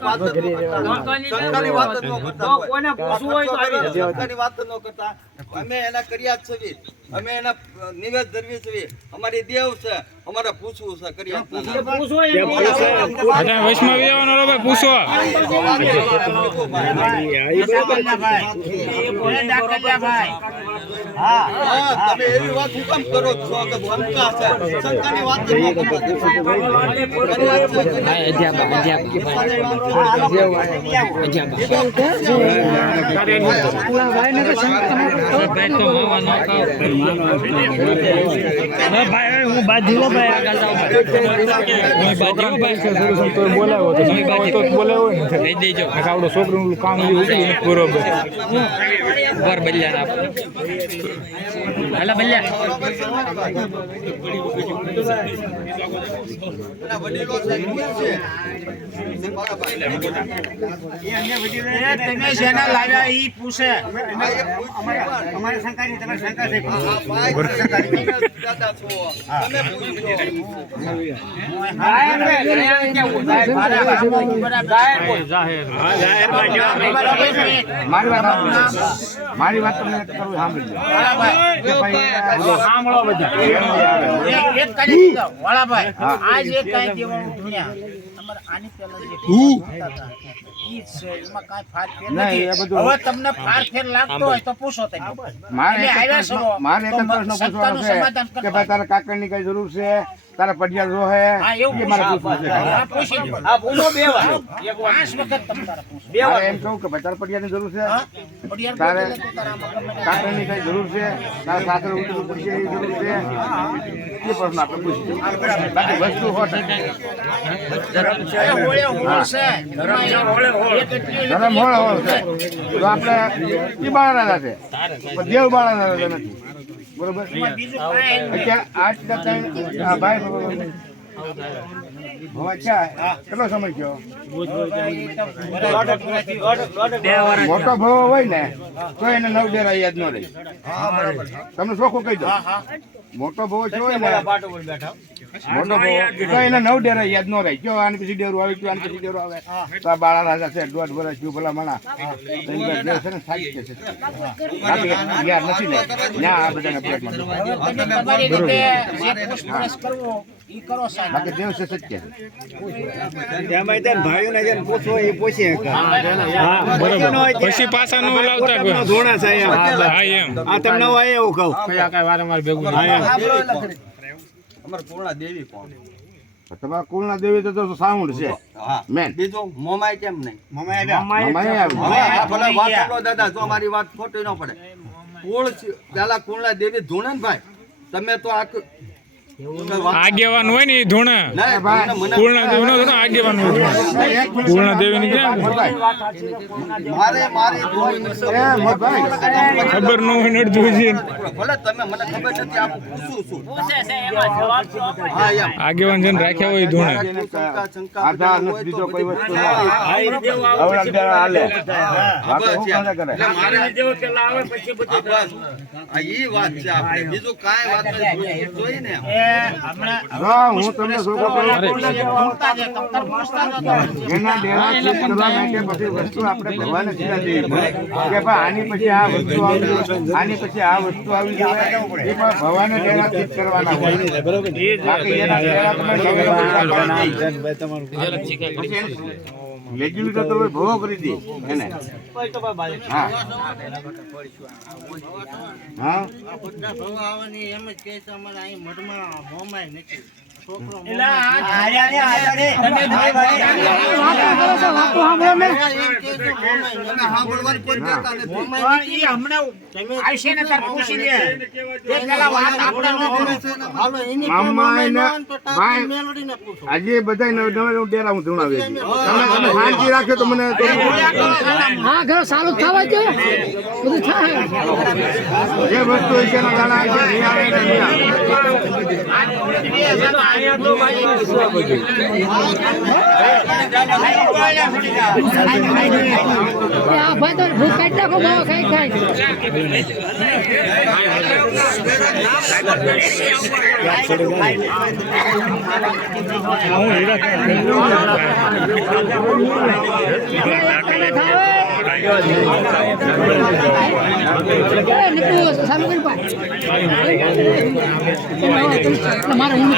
વાત જ ન કરતા. શંકાની વાત જ ન કરતા કોઈ. પૂછવું હોય તો આવી જજો. વાત જ ન કરતા અમે એના કર્યા જ છે અમે એના નિવેદ ધરવી છે અમારી દેવ છે અમારે પૂછવું છે કર્યા જ જે નથી. પૂછવું હોય એ પૂછો. વૈષ્ણવ આવવાનો રો ભાઈ પૂછો હા, તમે એવી વાત હું કેમ કરો છો કે શંકા છે શંકાની વાત જ ન કર્યા જ છે, ભાઈ માવા નો ખાવ ભાઈ હું બાંધ્યો ભાઈ. આગળ જાવ ભાઈ. બાંધ્યો ભાઈ તો બોલાવો તો. શંકા હોય તો બોલાવો. ને લઈ દેજો. આવડો છોકરું કામ બર બલ્યા હાલા બલ્યા. છે. તમે શેના લાવ્યા ઈ પૂછે. હા, એ પૂછ્યું પણ. અમારે શંકા નહીં તમે શંકા છે મારી વાત તમને કરું સાંભળી સાંભળો બધા વાળાભાઈ. આજ એક કાંઈ ફાર ફેર લાગતો હોય તો પૂછો. મારે એક પ્રશ્ન પૂછવાનો છે કે ભાઈ તારા કાકડની કઈ જરૂર છે? તારા પડિયા જો હે? એ મારે પૂછવું છે હા, પૂછી લો. આ પૂછો બે વાર. પાંચ વખત તમે તારા પૂછો. મારે એમ કહું કે ભાઈ તારા પડિયાળની જરૂર છે? તારે કાકડની કઈ જરૂર છે? તારા સાસરે ઉતરવું પડશે એની જરૂર છે? એ પ્રશ્ન આપણે પૂછીશું બાકી વસ્તુ હોળે હોળ છે. એટલી ધરમ હોળ હોળ છે. તો આપણે ઈ બાળાના છે દેવ બાળાના નથી. બરોબર? કેટલો સમય થયો? મોટો ભાવ હોય ને તો એને નવ ડેરા યાદ ન રહી. તમને ચોખ્ખું કહી દો મોટો ભાવ છે હોય ને મોટો તો એને નવ ડેરા યાદ ન રહી. જો આની પછી ડેરું આવે આની પછી ડેરો આવે. તો આ બાળા રાજા છે દોઢ વર્ષ થયું ભલા માણા. છે ને સાચી છે બાકી નથી ને. ત્યાં આ બધાને જે નો વારંવાર ભેગું. અમારે પૂર્ણા દેવી કોણ? તમારા કુળના દેવી તો સાઉન્ડ છે. હા. મેન. બીજું મોમાય કેમ નહીં? મોમાય હવે આવી આ ભલે વાત દાદા જો મારી વાત ખોટી ન પડે. કુળ પેલા કુળના દેવી ધૂણે ભાઈ તમે તો આ ક- વાત- આગેવાન હોય ને એ ધૂણા. નહીં, તમને પૂર્ણ દેવ નો. ધૂણો આગેવાન હોય. પૂર્ણ દેવી. ની ક્યાં ખબર ન હોય ને અડધું છે ભલે તમે મને ખબર નથી આપ પૂછું છું. હા એમ. આગેવાન જન રાખ્યા હોય એ ધૂણે. બીજો તો કોઈ વાતો બસ શું યાર. કાંઈ કરે? એટલે મારે હા, બસ. આ ઈ વાત છે આપણે. બીજું કાંઈ વાત નથી. જોઈ ને હું તમને. જેના ડેરા કરવા માટે બધી વસ્તુ આપણે ભગવાને સીધા કે ભાઈ આની પછી આ વસ્તુ આવી આની પછી આ વસ્તુ આવી જોઈએ એ પણ ભગવાને ડેરા ચીજ કરવાના હોય બાકી એના ડેરા તમે ગમે તે ભોગો કરી દે એને હા. હા? તમે સાંભળવાની કોઈ દેતા નથી પણ ઈ હમણાં આવશે ને તાર પૂછી આજે બધા હું તમે શાંતિ રાખ્યો તો મને હા ઘર સારું થવા દો. બધું થાય. જે વસ્તુ છે અહીંયા તો આ ભાઈ તો ભૂખ કાઢી નાખો બાવા ખાઈ ખાઈ મારે હું